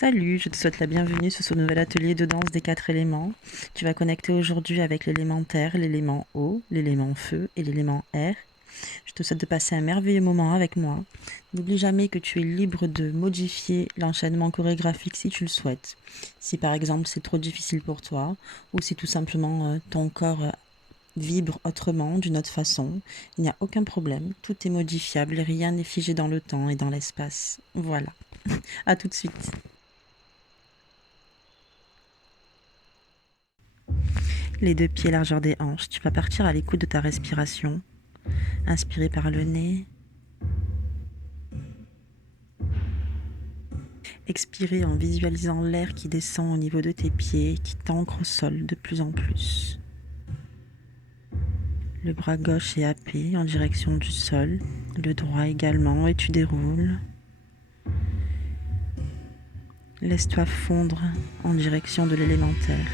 Salut, je te souhaite la bienvenue sur ce nouvel atelier de danse des 4 éléments. Tu vas connecter aujourd'hui avec l'élément terre, l'élément eau, l'élément feu et l'élément air. Je te souhaite de passer un merveilleux moment avec moi. N'oublie jamais que tu es libre de modifier l'enchaînement chorégraphique si tu le souhaites. Si par exemple c'est trop difficile pour toi ou si tout simplement ton corps vibre autrement, d'une autre façon, il n'y a aucun problème. Tout est modifiable et rien n'est figé dans le temps et dans l'espace. Voilà. À tout de suite. Les deux pieds largeur des hanches. Tu vas partir à l'écoute de ta respiration. Inspirer par le nez. Expirer en visualisant l'air qui descend au niveau de tes pieds, qui t'ancre au sol de plus en plus. Le bras gauche est happé en direction du sol, le droit également, et tu déroules. Laisse-toi fondre en direction de l'élémentaire.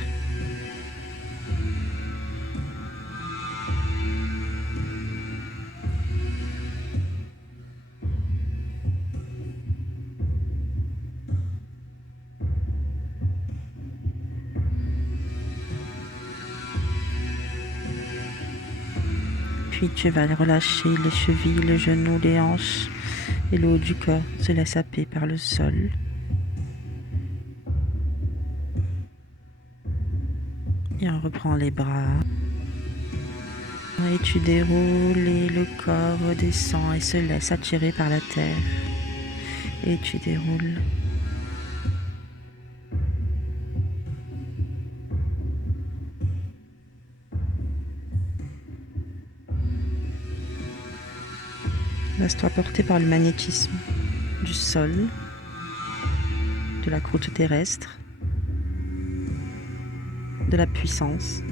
Puis tu vas relâcher les chevilles, les genoux, les hanches et le haut du corps se laisse happer par le sol. Et on reprend les bras. Et tu déroules et le corps redescend et se laisse attirer par la terre. Et tu déroules. Laisse-toi porter par le magnétisme du sol, de la croûte terrestre, de la puissance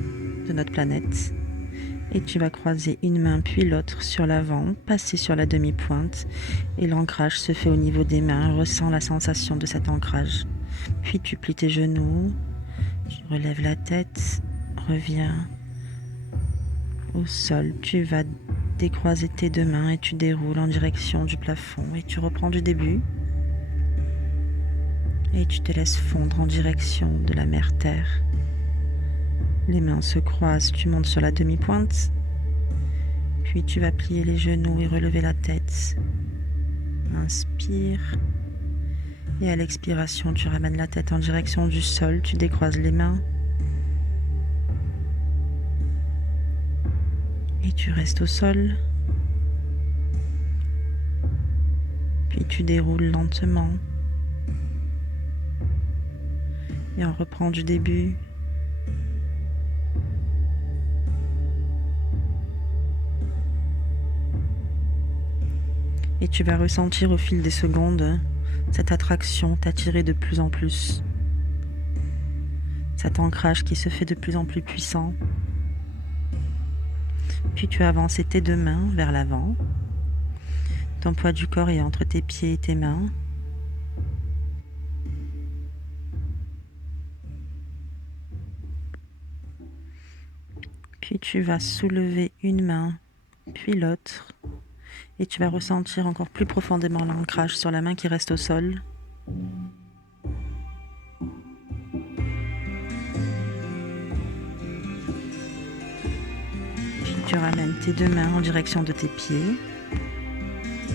de notre planète. Et tu vas croiser une main puis l'autre sur l'avant, passer sur la demi-pointe et l'ancrage se fait au niveau des mains. Ressens la sensation de cet ancrage. Puis tu plies tes genoux, tu relèves la tête, reviens au sol. Tu vas décroiser tes deux mains et tu déroules en direction du plafond et tu reprends du début. Et tu te laisses fondre en direction de la mer Terre. Les mains se croisent, tu montes sur la demi-pointe. Puis tu vas plier les genoux et relever la tête. Inspire. Et à l'expiration, tu ramènes la tête en direction du sol. Tu décroises les mains. Et tu restes au sol. Puis tu déroules lentement. Et on reprend du début. Et tu vas ressentir au fil des secondes cette attraction t'attirer de plus en plus. Cet ancrage qui se fait de plus en plus puissant. Puis tu avances tes deux mains vers l'avant. Ton poids du corps est entre tes pieds et tes mains. Puis tu vas soulever une main, puis l'autre. Et tu vas ressentir encore plus profondément l'ancrage sur la main qui reste au sol. Puis tu ramènes tes deux mains en direction de tes pieds.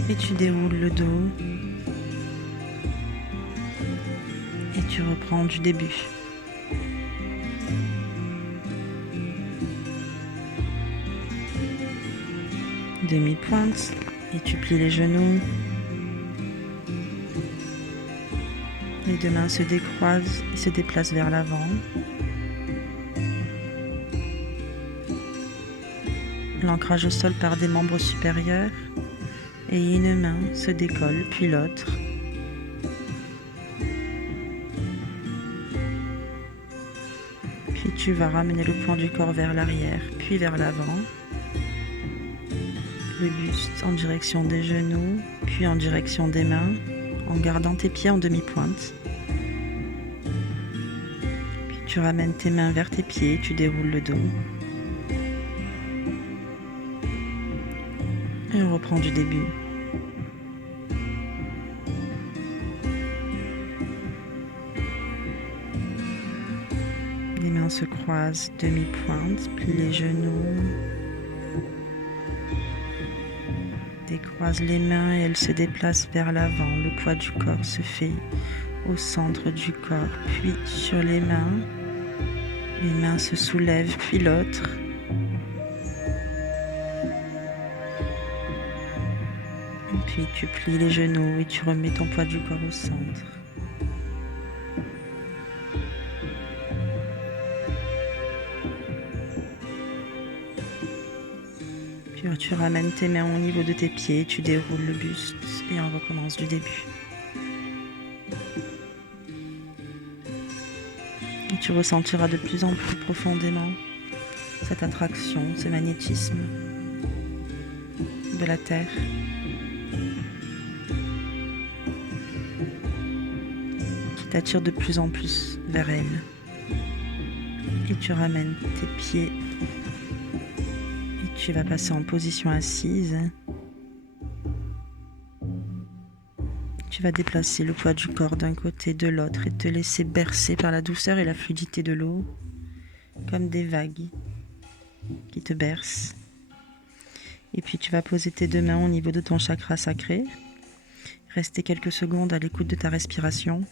Et tu déroules le dos. Et tu reprends du début. Demi-pointe. Et tu plies les genoux. Les deux mains se décroisent et se déplacent vers l'avant. L'ancrage au sol par des membres supérieurs. Et une main se décolle, puis l'autre. Puis tu vas ramener le point du corps vers l'arrière, puis vers l'avant. Le buste en direction des genoux, puis en direction des mains, en gardant tes pieds en demi-pointe. Puis tu ramènes tes mains vers tes pieds, tu déroules le dos. Et on reprend du début. Les mains se croisent, demi-pointe, plie les genoux. Décroise les mains et elles se déplacent vers l'avant. Le poids du corps se fait au centre du corps, puis sur les mains se soulèvent, puis l'autre. Puis tu plies les genoux et tu remets ton poids du corps au centre. Puis tu ramènes tes mains au niveau de tes pieds, tu déroules le buste et on recommence du début. Et tu ressentiras de plus en plus profondément cette attraction, ce magnétisme de la Terre. Qui t'attire de plus en plus vers elle. Et tu ramènes tes pieds et tu vas passer en position assise. Tu vas déplacer le poids du corps d'un côté, de l'autre et te laisser bercer par la douceur et la fluidité de l'eau, comme des vagues qui te bercent. Et puis tu vas poser tes deux mains au niveau de ton chakra sacré. Rester quelques secondes à l'écoute de ta respiration.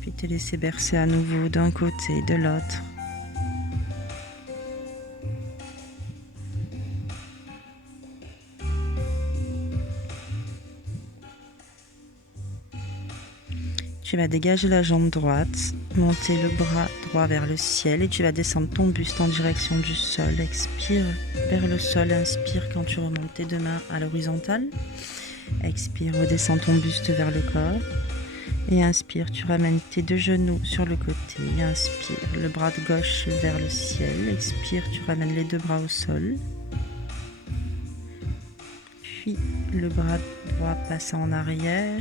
Puis te laisser bercer à nouveau d'un côté et de l'autre. Tu vas dégager la jambe droite, monter le bras droit vers le ciel et tu vas descendre ton buste en direction du sol. Expire vers le sol, inspire quand tu remontes tes deux mains à l'horizontale. Expire, redescends ton buste vers le corps. Et inspire, tu ramènes tes deux genoux sur le côté. Inspire, le bras de gauche vers le ciel. Expire, tu ramènes les deux bras au sol. Puis le bras droit passe en arrière.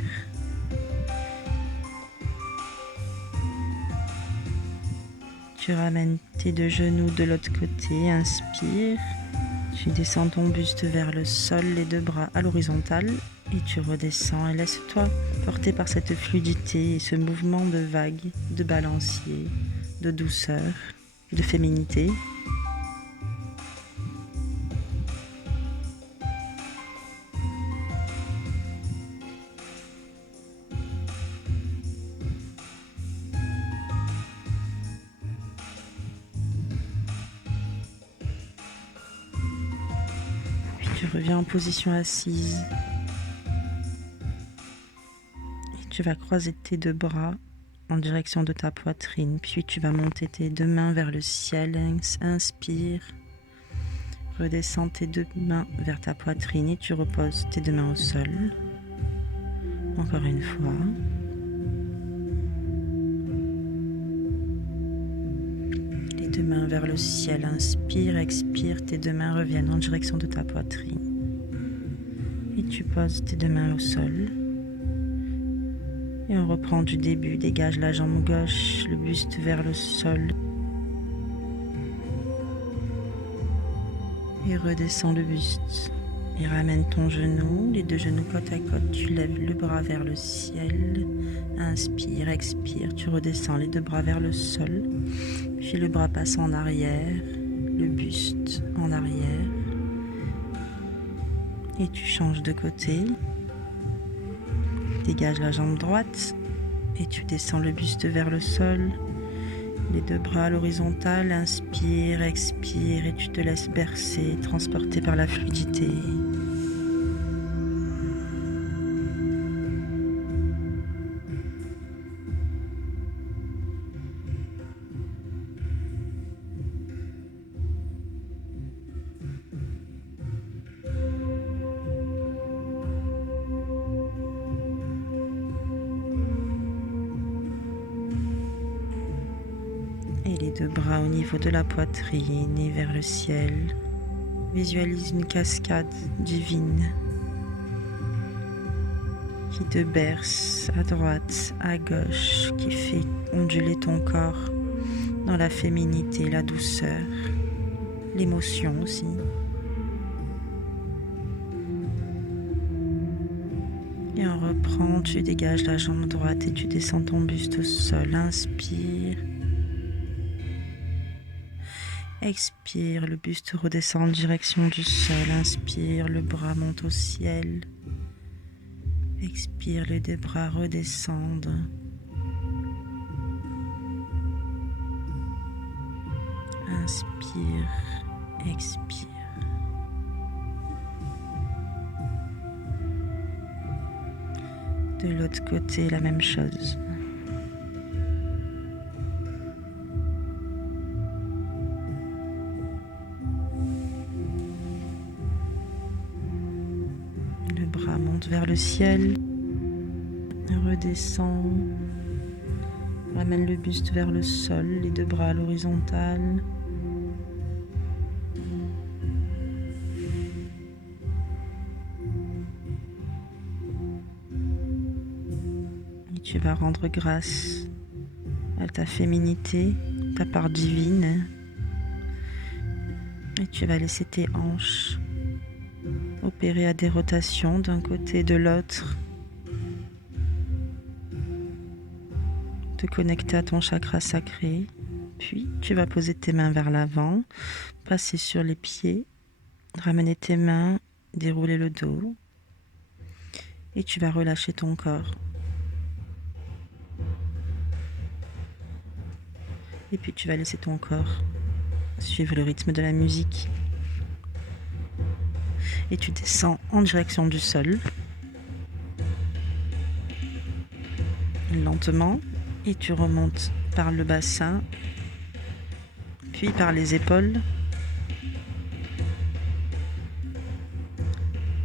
Tu ramènes tes deux genoux de l'autre côté. Inspire. Tu descends ton buste vers le sol, les deux bras à l'horizontale. Et tu redescends et laisse-toi porter par cette fluidité et ce mouvement de vague, de balancier, de douceur, de féminité. Puis tu reviens en position assise. Tu vas croiser tes deux bras en direction de ta poitrine, puis tu vas monter tes deux mains vers le ciel. Inspire, redescends tes deux mains vers ta poitrine et tu reposes tes deux mains au sol. Encore une fois. Les deux mains vers le ciel. Inspire, expire, tes deux mains reviennent en direction de ta poitrine. Et tu poses tes deux mains au sol. Et on reprend du début, dégage la jambe gauche, le buste vers le sol. Et redescends le buste. Et ramène ton genou, les deux genoux côte à côte, tu lèves le bras vers le ciel. Inspire, expire, tu redescends les deux bras vers le sol. Puis le bras passe en arrière, le buste en arrière. Et tu changes de côté. Dégage la jambe droite et tu descends le buste vers le sol. Les deux bras à l'horizontale. Inspire, expire et tu te laisses bercer, transporter par la fluidité. Et les deux bras au niveau de la poitrine et vers le ciel. Visualise une cascade divine qui te berce à droite, à gauche, qui fait onduler ton corps dans la féminité, la douceur, l'émotion aussi. Et on reprend, tu dégages la jambe droite et tu descends ton buste au sol. Inspire. Expire, le buste redescend en direction du sol. Inspire, le bras monte au ciel. Expire, les deux bras redescendent. Inspire, expire. De l'autre côté, la même chose. Le bras monte vers le ciel, redescend, ramène le buste vers le sol, les deux bras à l'horizontale. Tu vas rendre grâce à ta féminité, ta part divine. Et tu vas laisser tes hanches opérer à des rotations d'un côté et de l'autre. Te connecter à ton chakra sacré. Puis tu vas poser tes mains vers l'avant, passer sur les pieds, ramener tes mains, dérouler le dos. Et tu vas relâcher ton corps. Et puis tu vas laisser ton corps suivre le rythme de la musique. Et tu descends en direction du sol. Lentement. Et tu remontes par le bassin, puis par les épaules.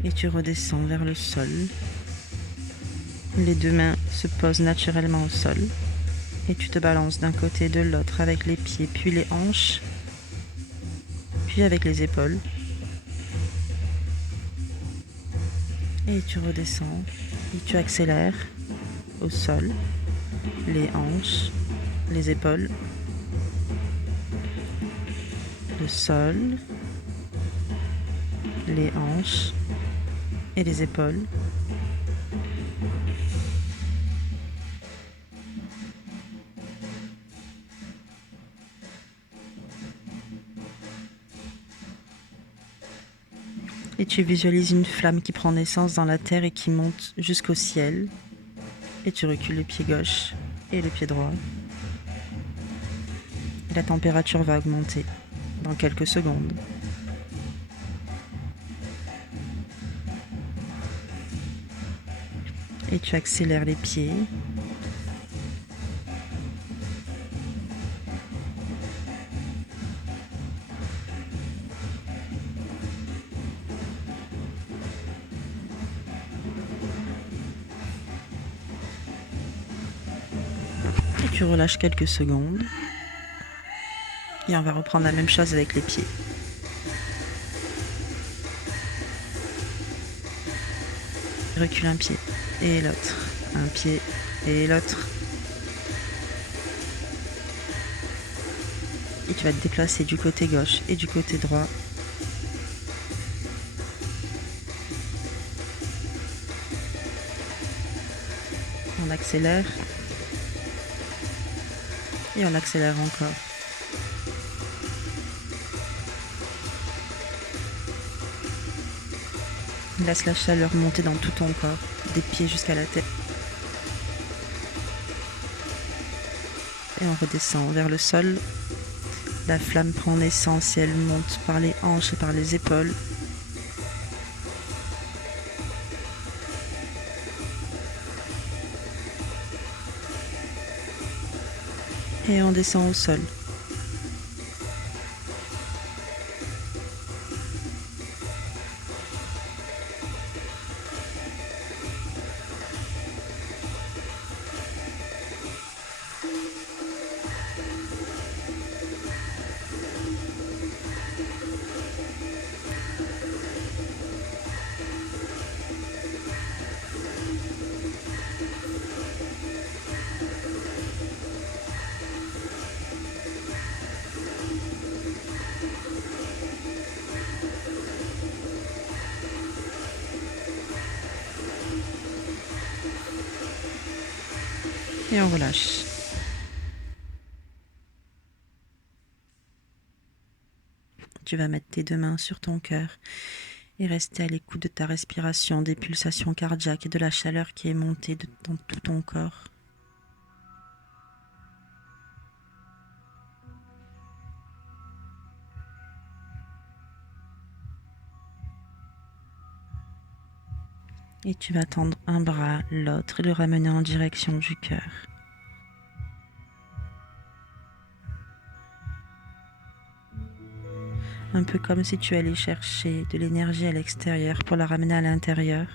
Et tu redescends vers le sol. Les deux mains se posent naturellement au sol. Et tu te balances d'un côté et de l'autre avec les pieds, puis les hanches, puis avec les épaules. Et tu redescends et tu accélères au sol, les hanches, les épaules, le sol, les hanches et les épaules. Et tu visualises une flamme qui prend naissance dans la terre et qui monte jusqu'au ciel. Et tu recules le pied gauche et le pied droit. La température va augmenter dans quelques secondes. Et tu accélères les pieds. Tu relâches quelques secondes et on va reprendre la même chose avec les pieds. Recule un pied et l'autre, un pied et l'autre. Et tu vas te déplacer du côté gauche et du côté droit. On accélère. Et on accélère encore. Laisse la chaleur monter dans tout ton corps, des pieds jusqu'à la tête. Et on redescend vers le sol. La flamme prend naissance et elle monte par les hanches et par les épaules. Et on descend au sol. Et on relâche. Tu vas mettre tes 2 mains sur ton cœur et rester à l'écoute de ta respiration, des pulsations cardiaques et de la chaleur qui est montée dans tout ton corps. Et tu vas tendre un bras, l'autre et le ramener en direction du cœur. Un peu comme si tu allais chercher de l'énergie à l'extérieur pour la ramener à l'intérieur.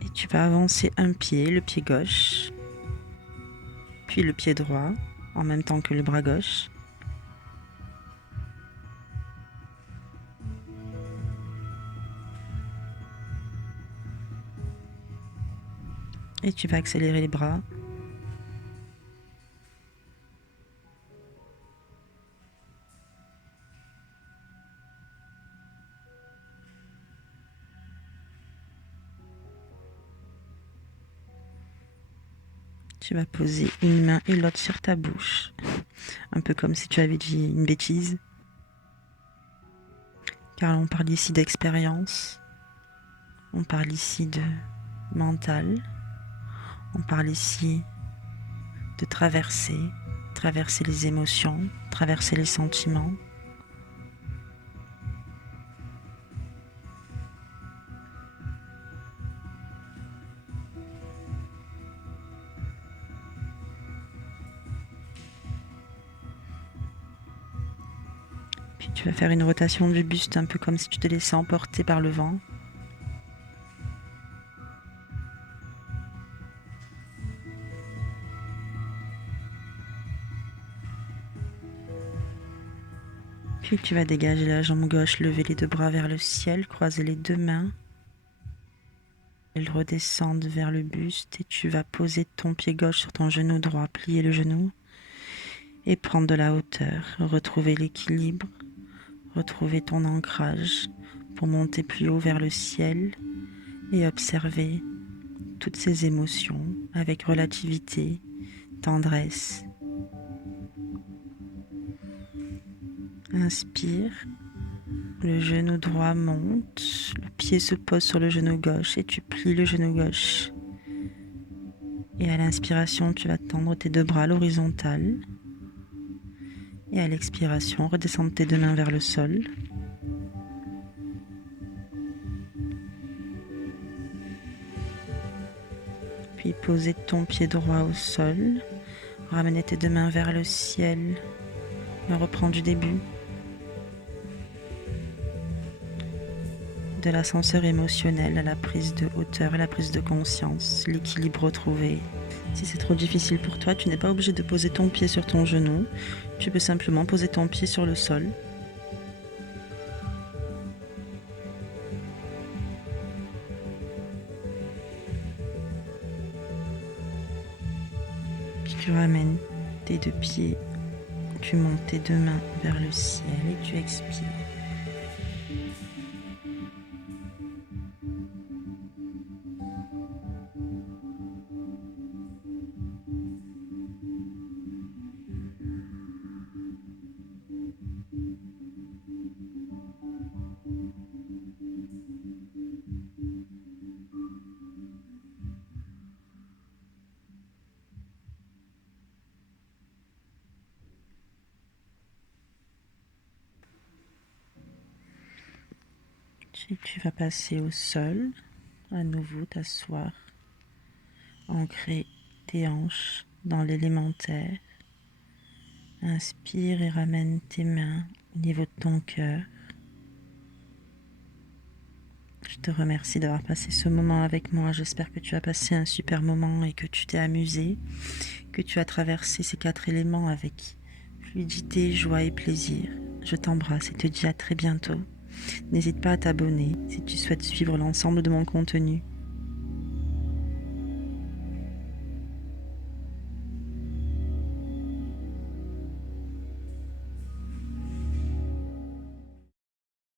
Et tu vas avancer un pied, le pied gauche, puis le pied droit, en même temps que le bras gauche. Et tu vas accélérer les bras. Tu vas poser une main et l'autre sur ta bouche. Un peu comme si tu avais dit une bêtise. Car on parle ici d'expérience. On parle ici de mental. On parle ici de traverser les émotions, traverser les sentiments. Puis tu vas faire une rotation du buste, un peu comme si tu te laissais emporter par le vent. Puis tu vas dégager la jambe gauche, lever les 2 bras vers le ciel, croiser les 2 mains. Elles redescendent vers le buste et tu vas poser ton pied gauche sur ton genou droit, plier le genou et prendre de la hauteur, retrouver l'équilibre, retrouver ton ancrage pour monter plus haut vers le ciel et observer toutes ces émotions avec relativité, tendresse. Inspire, le genou droit monte, le pied se pose sur le genou gauche et tu plies le genou gauche. Et à l'inspiration, tu vas tendre tes 2 bras à l'horizontale. Et à l'expiration, redescendre tes 2 mains vers le sol. Puis poser ton pied droit au sol. Ramener tes 2 mains vers le ciel. Et reprendre du début. De l'ascenseur émotionnel à la prise de hauteur, à la prise de conscience, l'équilibre retrouvé. Si c'est trop difficile pour toi, tu n'es pas obligé de poser ton pied sur ton genou. Tu peux simplement poser ton pied sur le sol. Puis tu ramènes tes 2 pieds, tu montes tes 2 mains vers le ciel et tu expires. Tu vas passer au sol, à nouveau t'asseoir, ancrer tes hanches dans l'élémentaire. Inspire et ramène tes mains au niveau de ton cœur. Je te remercie d'avoir passé ce moment avec moi. J'espère que tu as passé un super moment et que tu t'es amusé, que tu as traversé ces 4 éléments avec fluidité, joie et plaisir. Je t'embrasse et te dis à très bientôt. N'hésite pas à t'abonner si tu souhaites suivre l'ensemble de mon contenu.